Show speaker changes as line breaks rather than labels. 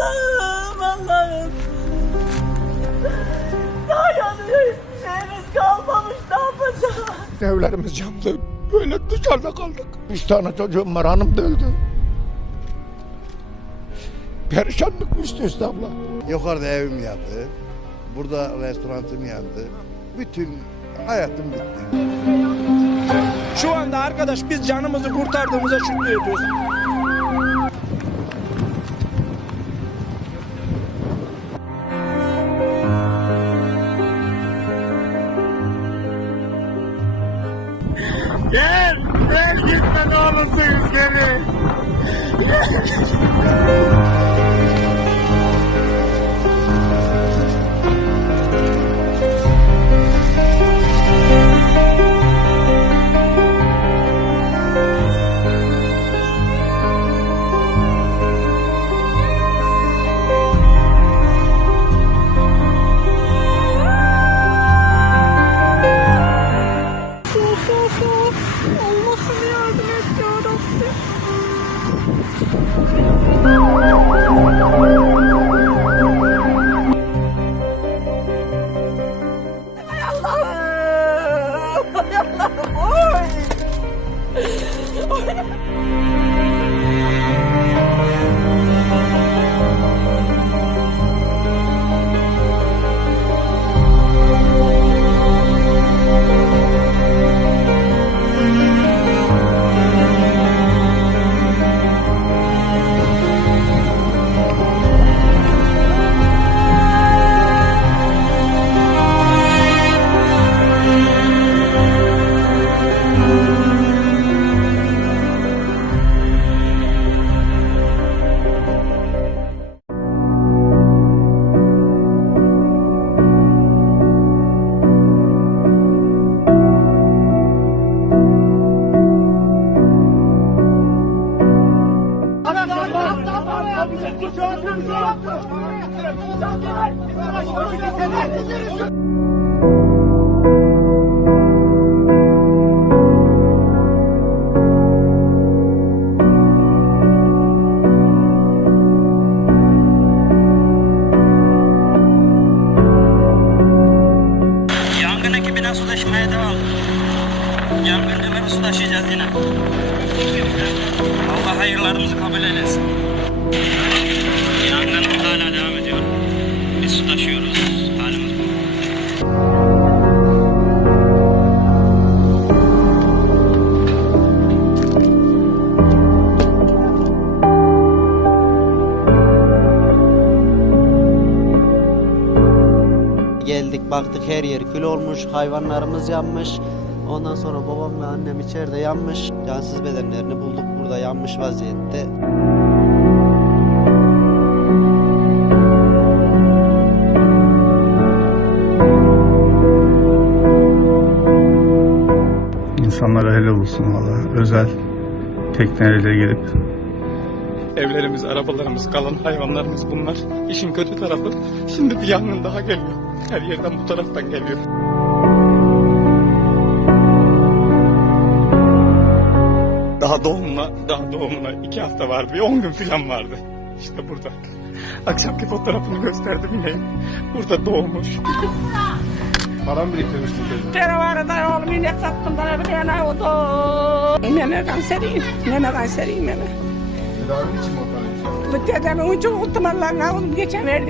Allah'ım Allah'ım. Daha yanıyor hiçbir şeyimiz kalmamış ne yapacağız?
Evlerimiz yandı. Böyle dışarıda kaldık. Üç tane çocuğum var hanım da öldü. Perişanlık üst üste abla.
Yukarıda evim yandı. Burada restoranım yandı. Bütün hayatım bitti.
Şu anda arkadaş biz canımızı kurtardığımıza şükrediyoruz.
Gel, gel gitme ne olursunuz geri. 老我要老二我要
Yangın ekibine su taşımaya devam. Yangın tümünü su taşıyacağız yine. Allah hayırlarımızı kabul eylesin.
Geldik baktık her yer kül olmuş, hayvanlarımız yanmış. Ondan sonra babam ve annem içeride yanmış. Cansız bedenlerini bulduk burada yanmış vaziyette.
İnsanlara helal olsun valla. Özel tekneyle gelip
Evlerimiz, arabalarımız, kalan hayvanlarımız bunlar. İşin kötü tarafı şimdi bir yangın daha geliyor. Her yerden bu taraftan geliyor. Daha doğumuna, daha doğumuna iki hafta vardı. Bir on gün falan vardı. İşte burada. Akşamki fotoğrafını gösterdim yine. Burada doğmuş.
Keravarda oğlum inek sattım bana bir tane oldu. Meme kanseriyim. Meme kanseriyim meme. Tedavi için mi operasyon? Bu tedavi için unuttum Allah'ın oğlum geçen ver.